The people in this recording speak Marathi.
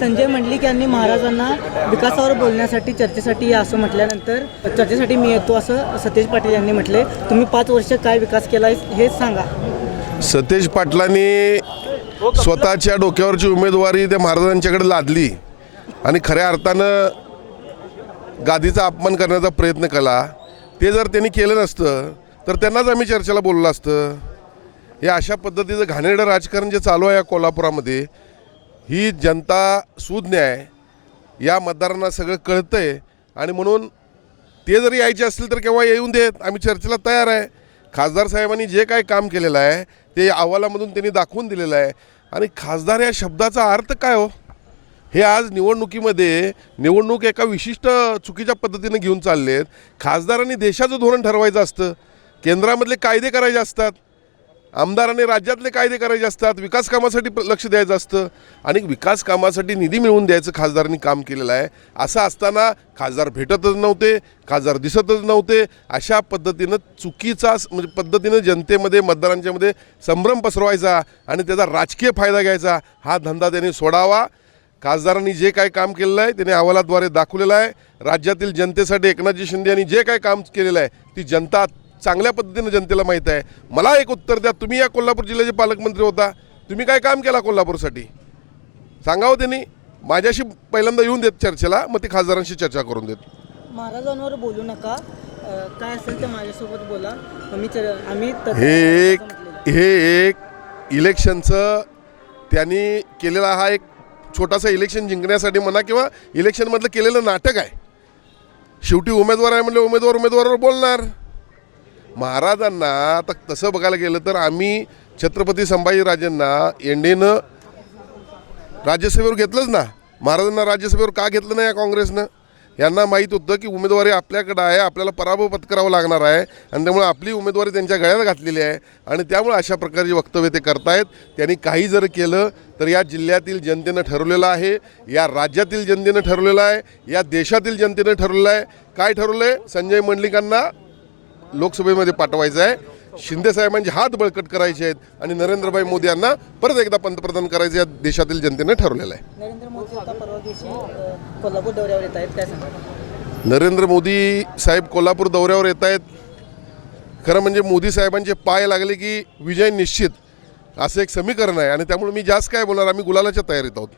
संजय मंडलिक यांनी महाराजांना विकासावर बोलण्यासाठी चर्चेसाठी या असं म्हटल्यानंतर चर्चेसाठी मी येतो असं सतेज पाटील यांनी म्हटले. तुम्ही पाच वर्ष काय विकास केला हे सांगा. सतेज पाटलांनी स्वतःच्या डोक्यावरची उमेदवारी त्या महाराजांच्याकडे लादली आणि खऱ्या अर्थानं गादीचा अपमान करण्याचा प्रयत्न केला. ते जर त्यांनी केलं नसतं तर त्यांनाच आम्ही चर्चेला बोललो असतं. हे अशा पद्धतीचं घाणेरडं राजकारण जे चालू आहे या कोल्हापुरामध्ये ही जनता सुज्ञ आहे. या मतदारांना सगळं कळतंय. आणि म्हणून ते जरी यायचे असतील तर केव्हा येऊन देत? आम्ही चर्चेला तयार आहे. खासदार साहेबांनी जे काय काम केलेलं आहे ते अहवालामधून त्यांनी दाखवून दिलेलं आहे. आणि खासदार या शब्दाचा अर्थ काय हो? हे आज निवडणुकीमध्ये निवडणूक एका विशिष्ट चुकीच्या पद्धतीने घेऊन चालले आहेत खासदारांनी देशाचं धोरण ठरवायचं असतं. केंद्रामधले कायदे करायचे असतात. आमदाराने राज्यातले कायदे करायचे असतात विकास कामासाठी प- लक्ष द्यायचं असतं आणि विकास कामासाठी निधी मिळवून द्यायचं खासदारांनी काम केलेलं आहे. असं असताना खासदार भेटतच नव्हते खासदार दिसतच नव्हते. अशा पद्धतीनं चुकीचा म्हणजे पद्धतीनं जनतेमध्ये मतदारांच्यामध्ये संभ्रम पसरवायचा आणि त्याचा राजकीय फायदा घ्यायचा हा धंदा त्यांनी सोडावा. खासदारांनी जे काय काम केलेलं आहे त्याने अहवालाद्वारे दाखवलेलं आहे. राज्यातील जनतेसाठी एकनाथजी शिंदे यांनी जे काय काम केलेलं आहे ती जनता चांगल्या पद्धतीनं जनतेला माहीत आहे. मला एक उत्तर द्या तुम्ही या कोल्हापूर जिल्ह्याचे पालकमंत्री होता. तुम्ही काय काम केला कोल्हापूरसाठी? सांगावं त्यांनी. माझ्याशी पहिल्यांदा येऊन देत चर्चेला मग ते खासदारांशी चर्चा करून देत. महाराजांवर बोलू नका. काय असेल ते माझ्यासोबत बोला. आम्ही आम्ही हे एक. हे एक इलेक्शनचं त्यांनी केलेला हा एक छोटासा इलेक्शन जिंकण्यासाठी म्हणा किंवा इलेक्शनमधलं केलेलं नाटक आहे. शेवटी उमेदवार आहे म्हणजे उमेदवार उमेदवारावर बोलणार. महाराजांना आता तसं बघायला गेलं तर आम्ही छत्रपती संभाजीराजेंना एनडीनं राज्यसभेवर घेतलंच ना. महाराजांना राज्यसभेवर का घेतलं नाही या काँग्रेसनं? यांना माहीत होतं की उमेदवारी आपल्याकडं आहे आपल्याला पराभव पत्करावा लागणार आहे आणि त्यामुळे आपली उमेदवारी त्यांच्या गळ्यात घातलेली आहे. आणि त्यामुळे अशा प्रकारची वक्तव्य ते करतायत. त्यांनी काही जर केलं तर या जिल्ह्यातील जनतेनं ठरवलेलं आहे या राज्यातील जनतेनं ठरवलेलं आहे या देशातील जनतेनं ठरवलेलं आहे. काय ठरवलं आहे संजय मंडलिकांना लोकसभेमध्ये पाठवायचं आहे. शिंदे साहेबांचे हात बळकट करायचे आहेत आणि नरेंद्रभाई मोदी यांना परत एकदा पंतप्रधान करायचं या देशातील जनतेने ठरवलेलं आहे. नरेंद्र मोदी आता परवा दिवशी अ, कोल्हापूर दौऱ्यावर येत आहेत. काय सांगा नरेंद्र मोदी साहेब कोल्हापूर दौऱ्यावर येत आहेत. खरं म्हणजे मोदी साहेबांचे पाय लागले की विजय निश्चित. असं एक समीकरण आहे आणि त्यामुळे मी जास्त काय बोलणार आम्ही गुलालाच्या तयारीत आहोत.